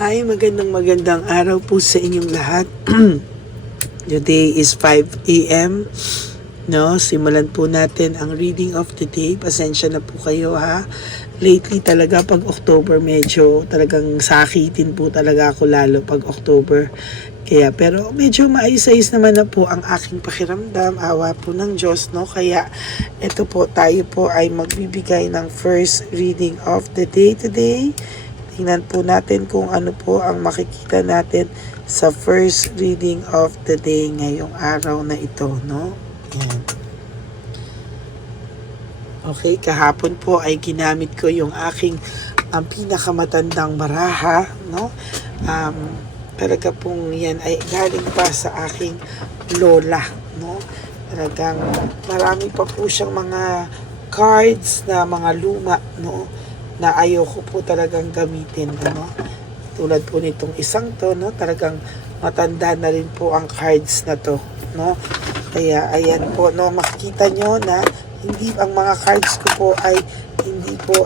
Hi, magandang araw po sa inyong lahat. Today is 5 a.m. No, simulan po natin ang reading of the day. Pasensya na po kayo ha. Lately talaga pag October medyo talagang sakitin po talaga ako lalo pag October. Pero medyo maayos-ayos naman na po ang aking pakiramdam. Awa po ng Diyos, no? Kaya ito po, tayo po ay magbibigay ng first reading of the day today. Tingnan po natin kung ano po ang makikita natin sa first reading of the day ngayong araw na ito, no? Yan. Okay, kahapon po ay ginamit ko yung aking ang pinakamatandang baraha, no? Talaga pong yan ay galing pa sa aking lola, no? Talagang marami pa po siyang mga cards na mga luma, no? Na ayoko po talagang gamitin, ano? Tulad po nitong isang to, no? Talagang matanda na rin po ang cards na to, no? Kaya ayan po, no? Makikita nyo na hindi ang mga cards ko po ay hindi po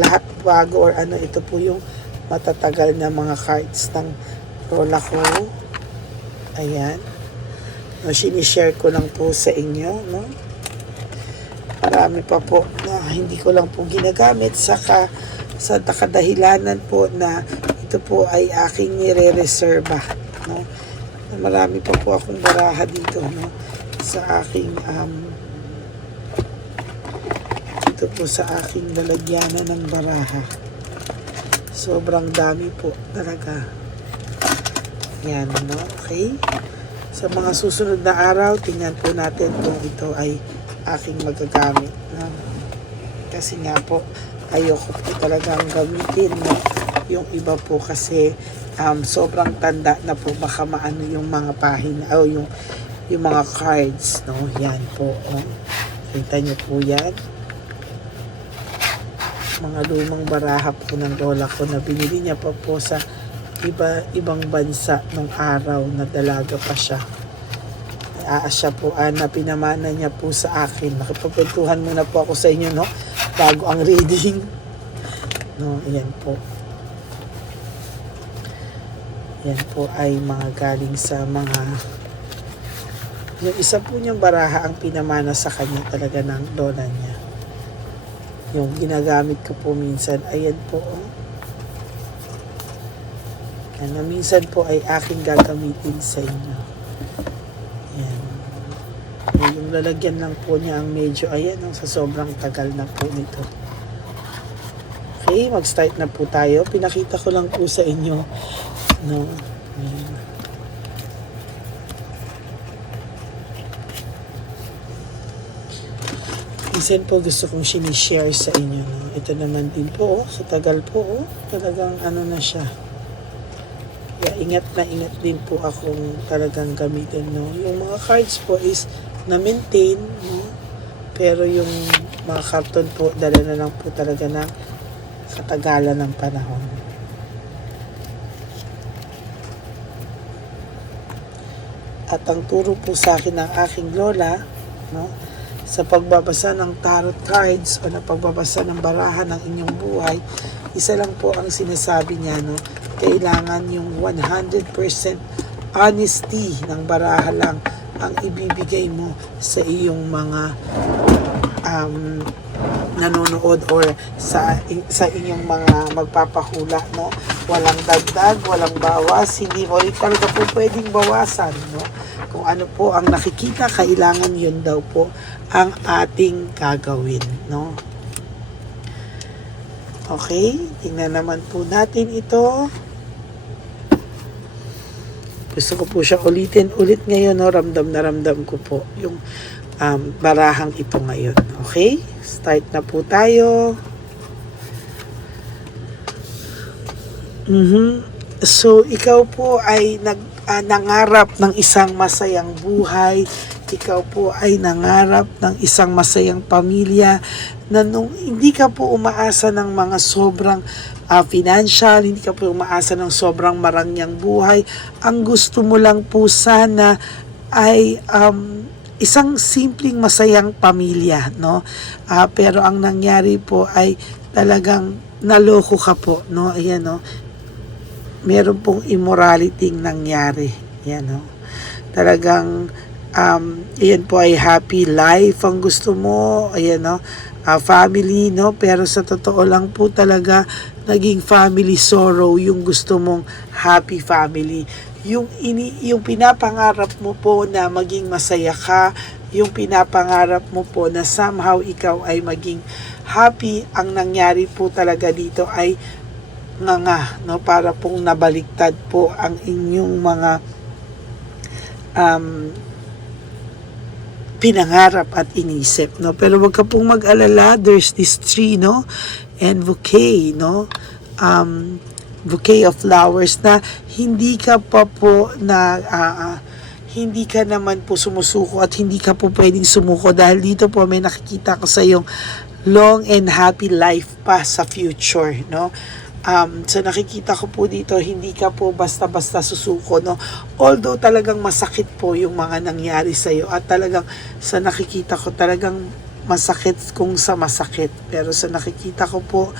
lahat bago or ano, ito po yung matatagal na mga cards ng lola ko. Ayan. No, sinishare ko lang po sa inyo, no? Marami pa po na hindi ko lang po ginagamit sa kadahilanan po na ito po ay aking nire-reserva, no? Marami pa po akong baraha dito, no? Sa aking ito po sa aking lalagyanan ng baraha. Sobrang dami po talaga. Yan, no? Okay? Sa mga susunod na araw, tingnan po natin kung ito ay aking magagamit, no? Kasi nga po ayoko po talagang gamitin, no? Yung iba po kasi sobrang tanda na po, baka maano yung mga pahina o yung mga cards, no? Yan po, oh. Kita nyo po yan, mga lumang baraha po ng lola ko na binili niya pa po sa ibang bansa nung araw na dalaga pa siya. Siya po na pinamana niya po sa akin. Nakipagkwentuhan muna po ako sa inyo, no? Bago ang reading. No, ayan po. Yan po ay mga galing sa mga yung isa po niyang baraha ang pinamana sa kanya talaga ng lola niya. Yung ginagamit ko po minsan, ayan po, oh. Yan, na minsan po ay aking gagamitin sa inyo. Yan. Yung lalagyan lang po niya ang medyo, ayan, sa sobrang tagal na po nito. Okay, mag-start na po tayo. Pinakita ko lang po sa inyo, no? Ayan. Minsan po gusto kong sinishare sa inyo, no? Ito naman din po, sa tagal po, talagang ano na siya. Kaya ingat din po akong talagang gamitin, no? Yung mga cards po is na-maintain, no? Pero yung mga karton po, dala na lang po talaga ng katagalan ng panahon. At ang turo po sa akin ng aking lola, no? Sa pagbabasa ng tarot cards o na pagbabasa ng baraha ng inyong buhay, isa lang po ang sinasabi niya, no? Kailangan yung 100% honesty ng baraha lang ang ibibigay mo sa iyong mga nanonood or sa inyong mga magpapahula, no? Walang dagdag, walang bawas, hindi mo rin talaga po pwedeng bawasan, no? Kung ano po ang nakikita, kailangan yun daw po ang ating gagawin, no? Okay, tingnan naman po natin ito. Gusto ko po siya ulit ngayon, no? Ramdam na ramdam ko po yung barahang ito ngayon. Okay, start na po tayo. So, ikaw po ay nangarap ng isang masayang buhay. Ikaw po ay nangarap ng isang masayang pamilya na nung hindi ka po umaasa ng mga sobrang financial, hindi ka po umaasa ng sobrang marangyang buhay. Ang gusto mo lang po sana ay isang simpleng masayang pamilya, no? Pero ang nangyari po ay talagang naloko ka po, no? Ayan, no? meron pong immorality nangyari. Yan, no? Talagang, ayan po ay happy life ang gusto mo. Ayan, no? Family, no? Pero sa totoo lang po talaga, naging family sorrow yung gusto mong happy family. Yung pinapangarap mo po na maging masaya ka, yung pinapangarap mo po na somehow ikaw ay maging happy, ang nangyari po talaga dito ay no, para pong nabaliktad po ang inyong mga pinangarap at inisip, no? Pero wag ka pong mag-alala, there's this tree, no? And bouquet, no? Bouquet of flowers na hindi ka pa po na hindi ka naman po sumusuko at hindi ka po pwedeng sumuko dahil dito po may nakikita ko sa yung long and happy life pa sa future, no? So nakikita ko po dito, hindi ka po basta-basta susuko, no? Although talagang masakit po yung mga nangyari sa iyo at talagang sa nakikita ko talagang masakit kung sa masakit. Pero sa nakikita ko po,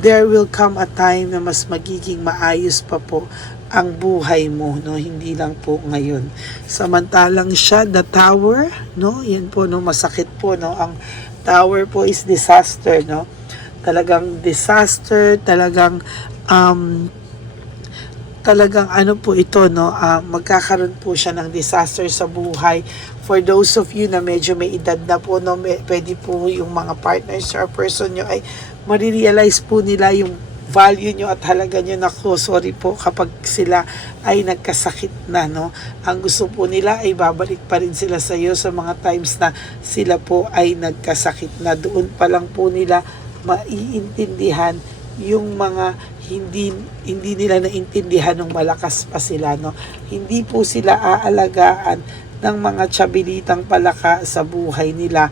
there will come a time na mas magiging maayos pa po ang buhay mo, no? Hindi lang po ngayon. Samantalang siya, the tower, no? Yan po, no? Masakit po, no? Ang tower po is disaster, no? Talagang disaster, talagang ano po ito, no? Magkakaroon po siya ng disaster sa buhay. For those of you na medyo may edad na po, no, pwede po yung mga partners or person nyo ay marirealize po nila yung value nyo at halaga nyo. Naku, sorry po kapag sila ay nagkasakit na, no? Ang gusto po nila ay babalik pa rin sila sa iyo sa mga times na sila po ay nagkasakit na. Doon pa lang po nila maiintindihan yung mga hindi nila naintindihan nung malakas pa sila, no? Hindi po sila aalagaan ng mga tsabilitang palaka sa buhay nila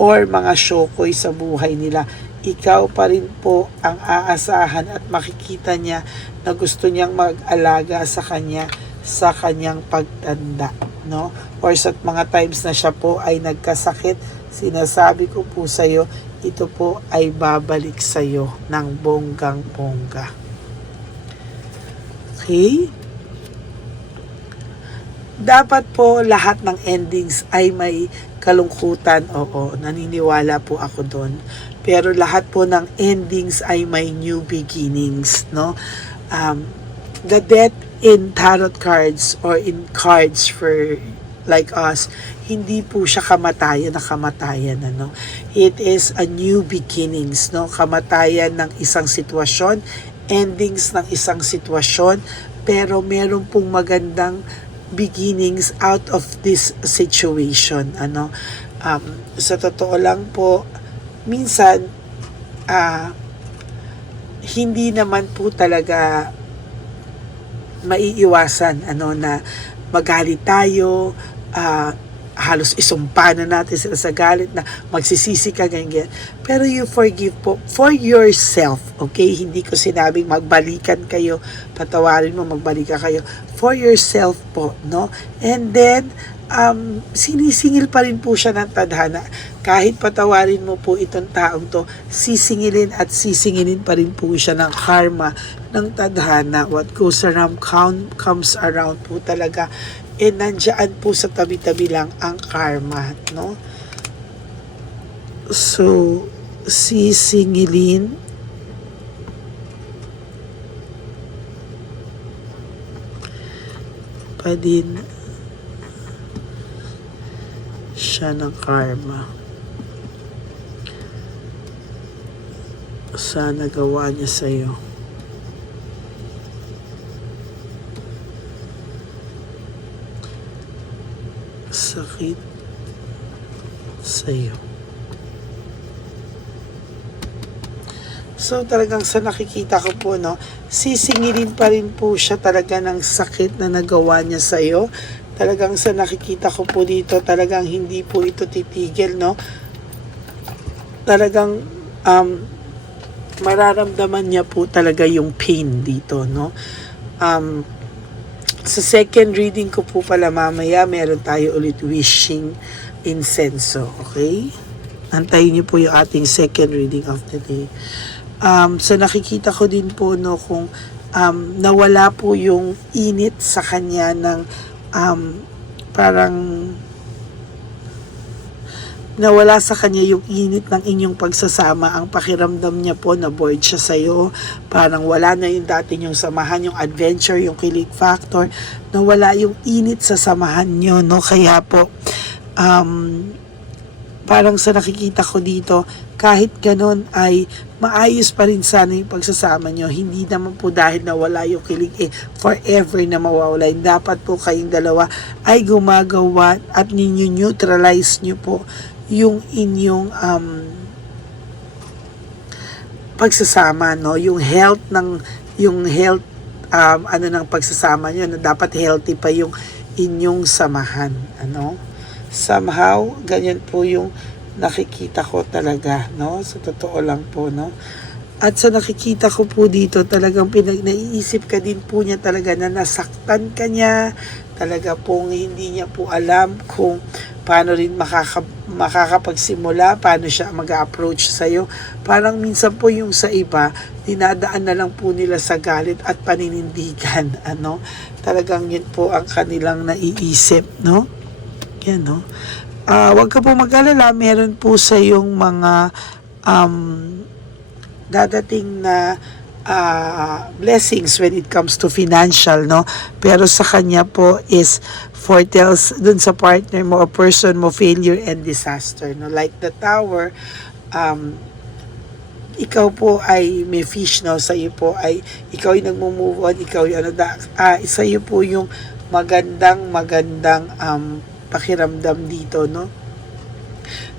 or mga syokoy sa buhay nila. Ikaw pa rin po ang aasahan at makikita niya na gusto niyang mag-alaga sa kanya sa kanyang pagtanda, no? Or sa mga times na siya po ay nagkasakit, sinasabi ko po sa iyo, ito po ay babalik sa iyo ng bonggang-bongga. Okay? Dapat po lahat ng endings ay may kalungkutan. Oo, naniniwala po ako doon. Pero lahat po ng endings ay may new beginnings, no? The death in tarot cards or in cards for like us, hindi po siya kamatayan na kamatayan, ano? It is a new beginnings, no? Kamatayan ng isang sitwasyon, endings ng isang sitwasyon, pero meron pong magandang beginnings out of this situation, ano? Sa totoo lang po, minsan hindi naman po talaga maiiwasan, ano, na magalit tayo, halos isumpa na natin sila sa galit na magsisisi ka, ganyan. Pero you forgive po for yourself, okay? Hindi ko sinabing magbalikan kayo, patawarin mo, magbalikan kayo. For yourself po, no? And then, sinisingil pa rin po siya ng tadhana. Kahit patawarin mo po itong taong to, sisingilin at sisingilin pa rin po siya ng karma, ng tadhana. What goes around comes around po talaga. And nandiyan po sa tabi-tabi lang ang karma, no? So, sisingilin pa din siya ng karma sa nagawa niya sa'yo. Sakit sa'yo. So talagang sa nakikita ko po, no, sisingilin pa rin po siya talaga ng sakit na nagawa niya sa'yo. Talagang sa nakikita ko po dito, talagang hindi po ito titigil, no? Talagang mararamdaman niya po talaga yung pain dito, no? Sa second reading ko po pala mamaya, meron tayo ulit wishing incenso, okay? Antayin niyo po yung ating second reading of the day. So nakikita ko din po no kung nawala po yung init sa kanya ng parang nawala sa kanya yung init ng inyong pagsasama. Ang pakiramdam niya po na bored siya sa'yo. Parang wala na yung dati yung samahan, yung adventure, yung kilig factor. Nawala yung init sa samahan nyo, no? Kaya po, parang sa nakikita ko dito, kahit ganon ay maayos pa rin sana yung pagsasama nyo. Hindi naman po dahil nawala yung kilig, forever na mawawala. Dapat po kayong dalawa ay gumagawa at ninyo-neutralize nyo po yung inyong pagsasama, no? Yung health ng pagsasama nyo, na dapat healthy pa yung inyong samahan, ano? Somehow ganyan po yung nakikita ko talaga, no? Sa totoo lang po, no? At sa nakikita ko po dito, talagang naiisip ka din po niya talaga na nasaktan ka niya. Talaga pong hindi niya po alam kung paano rin makakapagsimula, paano siya mag-approach sa'yo. Parang minsan po yung sa iba, dinadaan na lang po nila sa galit at paninindigan. Ano? Talagang yun po ang kanilang naiisip, no? Yan, no? Huwag ka po mag-alala, meron po sa yung mga dadating na blessings when it comes to financial, no? Pero sa kanya po is foretells dun sa partner mo o person mo failure and disaster, no? Like the tower, ikaw po ay may fish, no? Sa iyo po ay ikaw ay nagmo-move on, ikaw ay sa iyo po yung magandang pakiramdam dito, no?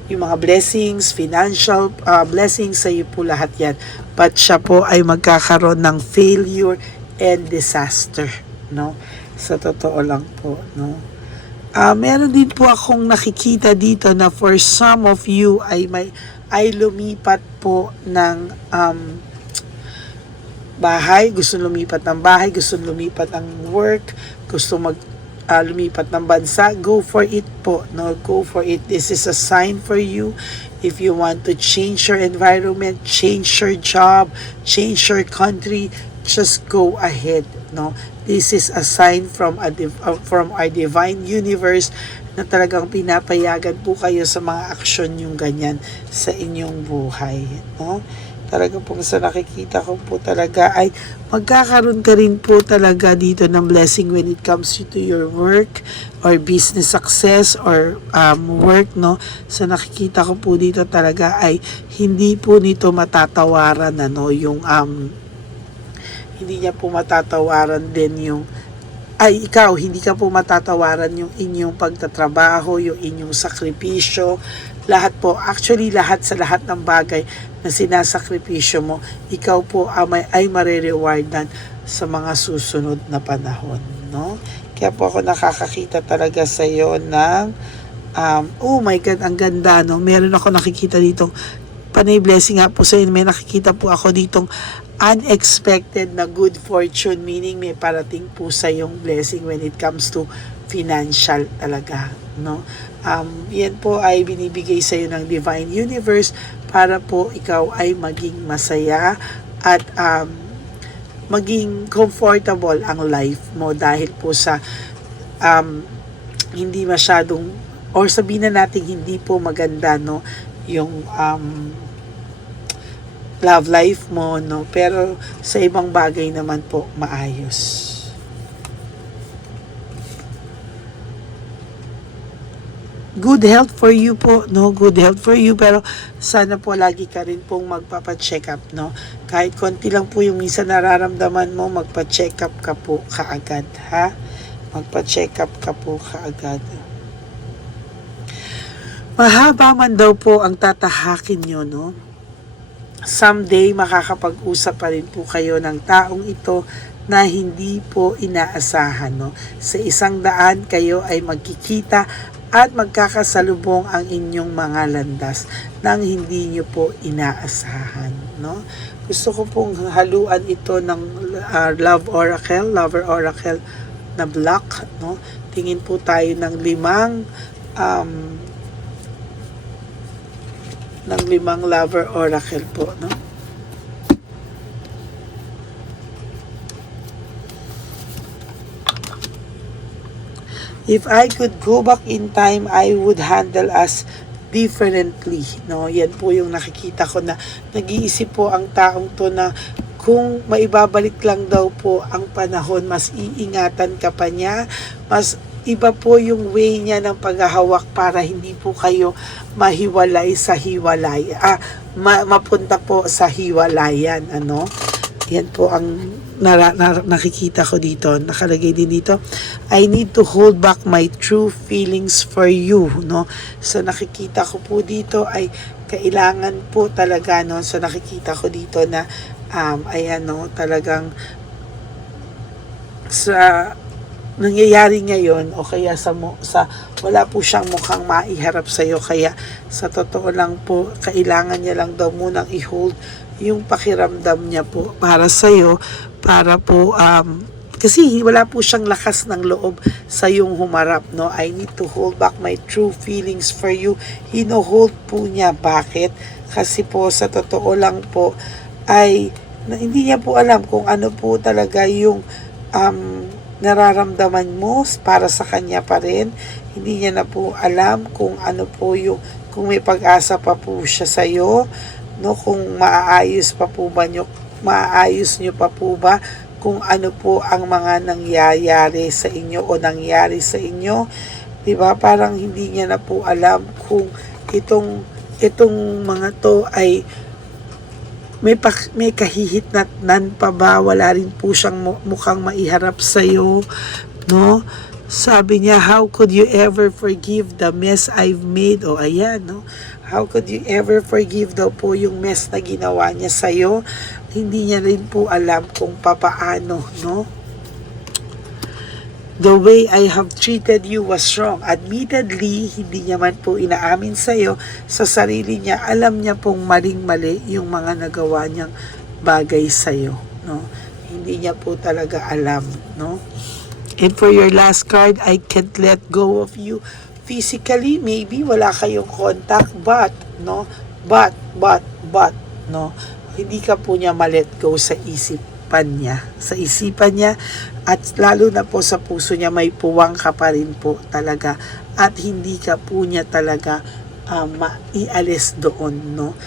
Yung mga blessings, financial blessings, sa iyo po lahat yan. But siya po ay magkakaroon ng failure and disaster, no? Sa totoo lang po, no? Meron din po akong nakikita dito na for some of you ay lumipat po ng bahay, gusto lumipat ng bahay, gusto lumipat ng work, gusto lumipat ng bansa. Go for it po, no? Go for it. This is a sign for you. If you want to change your environment, change your job, change your country, just go ahead, no? This is a sign from our divine universe na talagang pinapayagan po kayo sa mga aksyon yung ganyan sa inyong buhay, no? Talaga pong sa nakikita ko po talaga ay magkakaroon ka rin po talaga dito ng blessing when it comes to your work or business success or work, no? Sa nakikita ko po dito talaga ay hindi po nito matatawaran, ano, yung hindi niya po matatawaran din yung ikaw, hindi ka po matatawaran yung inyong pagtatrabaho, yung inyong sakripisyo, lahat po, actually lahat ng bagay na sinasakripisyo mo, ikaw po ay marerewardan sa mga susunod na panahon, no? Kaya po ako nakakakita talaga sa iyo ng oh my God, ang ganda, no? Meron ako nakikita ditong panay blessing nga po sa inyo. May nakikita po ako ditong unexpected na good fortune, meaning may parating po sa yung blessing when it comes to financial talaga, no? Yan po ay binibigay sa iyo ng divine universe para po ikaw ay maging masaya at maging comfortable ang life mo dahil po sa hindi masyadong, or sabihin na natin hindi po maganda, no, yung love life mo, no? Pero sa ibang bagay naman po maayos. Good health for you po, no? Good health for you, pero sana po lagi ka rin pong magpapa-check up, no? Kahit konti lang po yung minsan nararamdaman mo, magpa-check up ka po kaagad, ha? Magpa-check up ka po kaagad. Mahaba man daw po ang tatahakin nyo, no? Someday, makakapag-usap pa rin po kayo ng taong ito na hindi po inaasahan, no? Sa 100 kayo ay magkikita at magkakasalubong ang inyong mga landas nang hindi nyo po inaasahan, no? Gusto ko pong haluan ito ng lover oracle na block, no? Tingin po tayo ng 5 lover oracle po, no? If I could go back in time, I would handle us differently. No, yan po yung nakikita ko na nag-iisip po ang taong to na kung maibabalik lang daw po ang panahon, mas iingatan ka pa niya, mas iba po yung way niya ng paghahawak para hindi po kayo mahiwalay sa hiwalay. Mapunta po sa hiwalayan, ano? Yan po ang nakikita ko dito. Nakalagay din dito, I need to hold back my true feelings for you, no? So nakikita ko po dito ay kailangan po talaga, no? So nakikita ko dito na ayan, no, talagang sa nangyayari ngayon o kaya sa wala po siyang mukhang maiharap sa iyo, kaya sa totoo lang po kailangan niya lang daw munang i-hold yung pakiramdam niya po para sa iyo, para po kasi wala po siyang lakas ng loob sa yung humarap, no? I need to hold back my true feelings for you. Hino-hold po niya. Bakit? Kasi po sa totoo lang po ay hindi niya po alam kung ano po talaga yung nararamdaman mo para sa kanya pa rin. Hindi niya na po alam kung ano po yung, kung may pag-asa pa po siya sa iyo, no, kung maaayos niyo pa po ba kung ano po ang mga nangyayari sa inyo o nangyari sa inyo. 'Di ba? Parang hindi niya na po alam kung itong mga to ay may kahihitnan pa ba, wala rin po siyang mukhang maiharap sa iyo, no? Sabi niya, how could you ever forgive the mess I've made? O ayan, no? How could you ever forgive daw po yung mess na ginawa niya sa iyo? Hindi niya rin po alam kung papaano, no? The way I have treated you was wrong. Admittedly, hindi niya man po inaamin sa iyo, sa sarili niya, alam niya pong maling-mali yung mga nagawa niyang bagay sa iyo, no? Hindi niya po talaga alam, no? And for your last card, I can't let go of you. Physically, maybe wala kayong contact, but, no? But, no? Hindi ka po niya ma-let go sa isipan niya, at lalo na po sa puso niya, may puwang ka pa rin po talaga, at hindi ka po niya talaga maialis doon, no?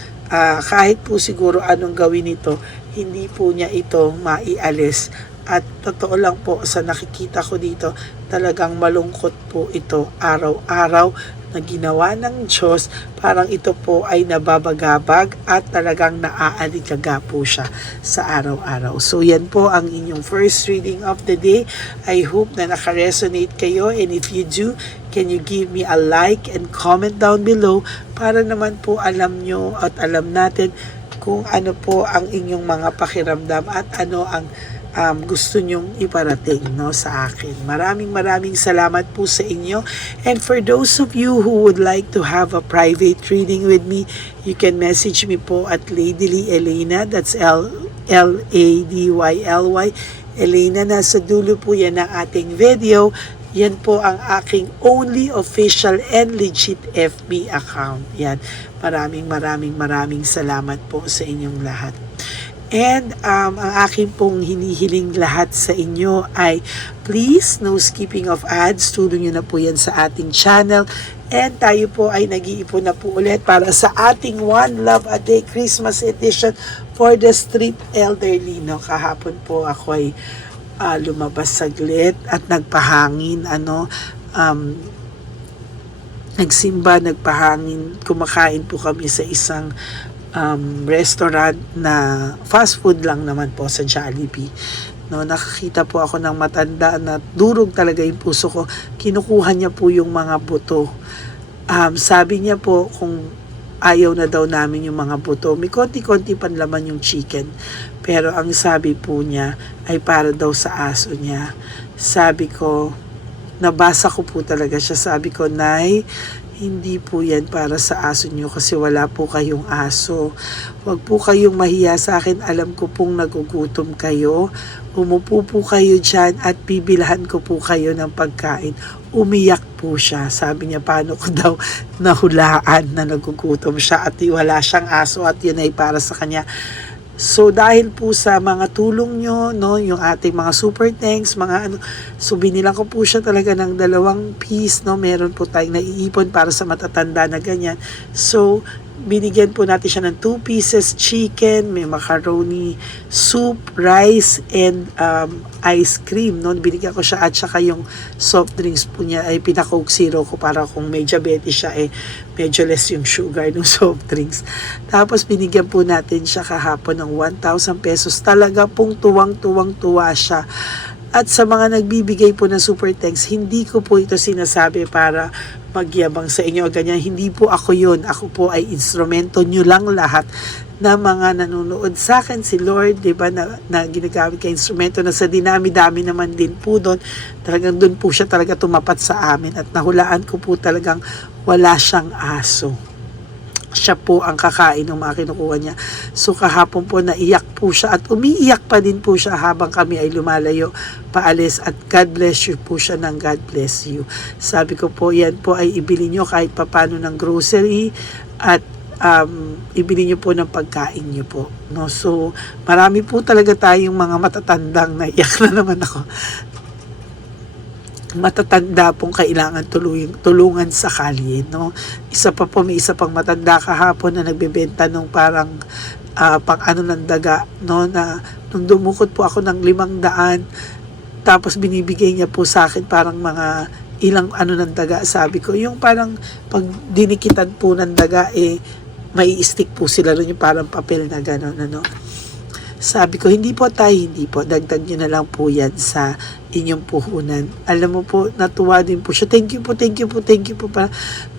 Kahit po siguro anong gawin ito, hindi po niya ito maialis. At totoo lang po sa nakikita ko dito, talagang malungkot po ito araw-araw na ginawa ng Diyos. Parang ito po ay nababagabag at talagang naaalikaga po siya sa araw-araw. So yan po ang inyong first reading of the day. I hope na nakaresonate kayo, and if you do, can you give me a like and comment down below para naman po alam nyo at alam natin kung ano po ang inyong mga pakiramdam at ano ang gusto nyong iparating, no, sa akin. Maraming salamat po sa inyo. And for those of you who would like to have a private reading with me, you can message me po at Ladyly Elena. That's Ladyly Elena. Nasa dulo po yan ng ating video. Yan po ang aking only official and legit FB account. Yan. Maraming salamat po sa inyong lahat. And ang aking pong hinihiling lahat sa inyo ay please, no skipping of ads. Tulong nyo na po yan sa ating channel. And tayo po ay nag-iipon na po ulit para sa ating One Love a Day Christmas edition for the Street Elderly. No? Kahapon po ako ay lumabas saglit at nagpahangin. Nagsimba, nagpahangin. Kumakain po kami sa isang restaurant na fast food lang naman po sa Jollibee. No, nakakita po ako ng matanda na durog talaga yung puso ko. Kinukuha niya po yung mga buto. Sabi niya po kung ayaw na daw namin yung mga buto. May konti-konti panlaman yung chicken. Pero ang sabi po niya ay para daw sa aso niya. Sabi ko, nabasa ko po talaga siya. Sabi ko, Nay, hindi po yan para sa aso nyo kasi wala po kayong aso. Huwag po kayong mahiya sa akin. Alam ko pong nagugutom kayo. Umupo po kayo dyan at bibilhan ko po kayo ng pagkain. Umiyak po siya. Sabi niya, paano ko daw nahulaan na nagugutom siya at wala siyang aso at yun ay para sa kanya. So dahil po sa mga tulong nyo, no, yung ating mga super thanks, mga ano, so binilang ko po siya talaga ng 2 piece, no, meron po tayong naiipon para sa matatanda na ganyan. So binigyan po natin siya ng 2 pieces chicken, may macaroni soup, rice, and ice cream. No? Binigyan ko siya at saka yung soft drinks po niya ay pinaka-Coke Zero ko para kung may diabetes siya medyo less yung sugar ng soft drinks. Tapos binigyan po natin siya kahapon ng 1,000 pesos. Talaga pong tuwang-tuwang-tuwa siya. At sa mga nagbibigay po ng super thanks, hindi ko po ito sinasabi para magyabang sa inyo o ganyan. Hindi po ako yun. Ako po ay instrumento nyo lang lahat na mga nanonood sa akin. Si Lord, di ba, na ginagamit ka instrumento na sa dinami-dami naman din po doon. Talagang doon po siya talaga tumapat sa amin at nahulaan ko po talagang wala siyang aso. Siya po ang kakain ng mga kinukuha niya. So kahapon po naiyak po siya at umiiyak pa din po siya habang kami ay lumalayo paalis at God bless you po siya ng God bless you. Sabi ko po yan po ay ibili nyo kahit papano ng grocery at ibili nyo po ng pagkain nyo po. No? So marami po talaga tayong mga matatandang naiyak na naman ako. Matatanda pong kailangan tulungan sa kalye, no? Isa pa po, may isa pang matanda kahapon na nagbebenta nung parang pang ano ng daga, no? Na nung dumukot po ako ng 500, tapos binibigay niya po sa akin parang mga ilang ano ng daga, sabi ko, yung parang pag dinikitan po ng daga, may stick po sila rin yung parang papel na gano'n, ano? Sabi ko, hindi po, dagdag nyo na lang po yan sa inyong puhunan. Alam mo po, natuwa din po siya. Thank you po.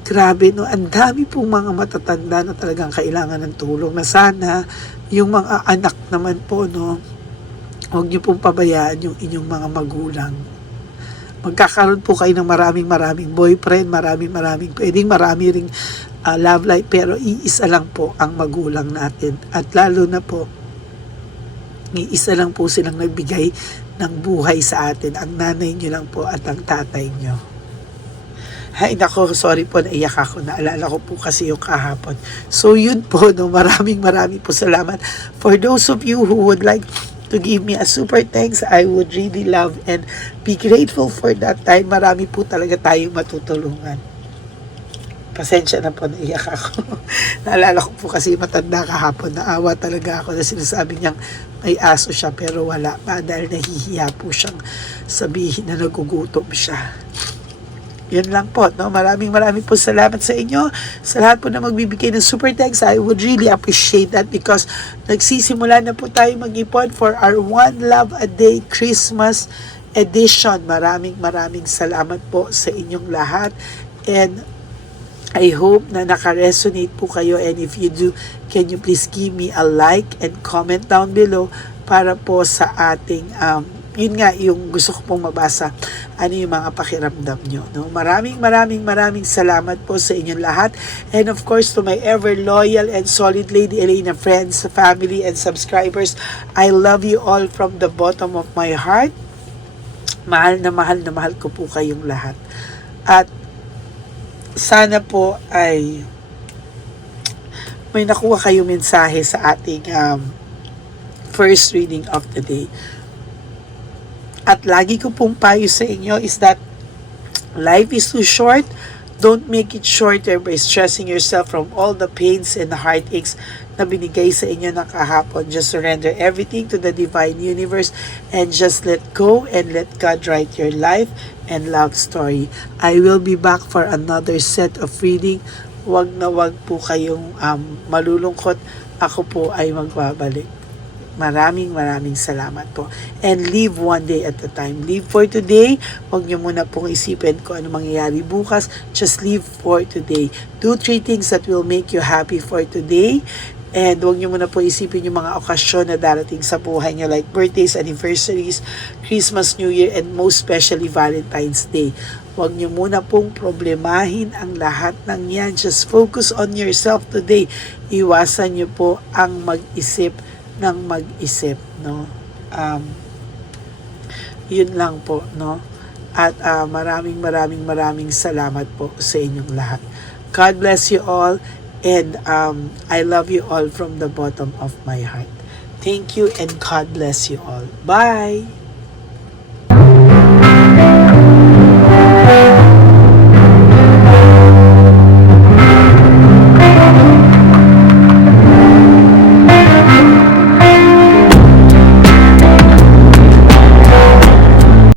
Grabe, no? Ang dami pong mga matatanda na talagang kailangan ng tulong. Na sana, yung mga anak naman po, no? Huwag nyo pong pabayaan yung inyong mga magulang. Magkakaroon po kayo ng maraming boyfriend, marami ring love life, pero iisa lang po ang magulang natin. At lalo na po, isa lang po silang nagbigay ng buhay sa atin. Ang nanay nyo lang po at ang tatay nyo. Hay nako, sorry po, naiyak ako. Naalala ko po kasi yung kahapon. So yun po, no, maraming po salamat. For those of you who would like to give me a super thanks, I would really love and be grateful for that time. Marami po talaga tayong matutulungan. Pasensya na po, naiyak ako. Naalala ko po kasi matanda kahapon, naawa talaga ako na sinasabi niyang may aso siya pero wala pa dahil nahihiya po siyang sabihin na nagugutom siya. Yun lang po, no? Maraming po salamat sa inyo. Sa lahat po na magbibigay ng super thanks, I would really appreciate that because nagsisimula na po tayo mag-ipon for our One Love a Day Christmas edition. Maraming salamat po sa inyong lahat. And I hope na naka-resonate po kayo, and if you do, can you please give me a like and comment down below para po sa ating yun nga yung gusto ko pong mabasa, ano yung mga pakiramdam nyo, no? Maraming salamat po sa inyong lahat, and of course to my ever loyal and solid Lady Elena friends, family and subscribers, I love you all from the bottom of my heart. Mahal ko po kayong lahat, at sana po ay may nakuha kayong mensahe sa ating first reading of the day. At lagi ko pong payo sa inyo is that life is too short. Don't make it shorter by stressing yourself from all the pains and the heartaches na binigay sa inyo ng kahapon. Just surrender everything to the divine universe and just let go and let God write your life and love story. I will be back for another set of reading. Wag po kayong malulungkot. Ako po ay magbabalik. Maraming salamat po. And live one day at a time. Live for today. Huwag niyo muna pong isipin kung ano mangyayari bukas. Just live for today. Do 3 things that will make you happy for today. And huwag niyo muna po isipin yung mga okasyon na darating sa buhay niyo like birthdays, anniversaries, Christmas, New Year, and most especially Valentine's Day. Huwag niyo muna pong problemahin ang lahat ng yan. Just focus on yourself today. Iwasan niyo po ang mag-isip, no? Yun lang po, no? At maraming salamat po sa inyong lahat. God bless you all, and I love you all from the bottom of my heart. Thank you and God bless you all. Bye!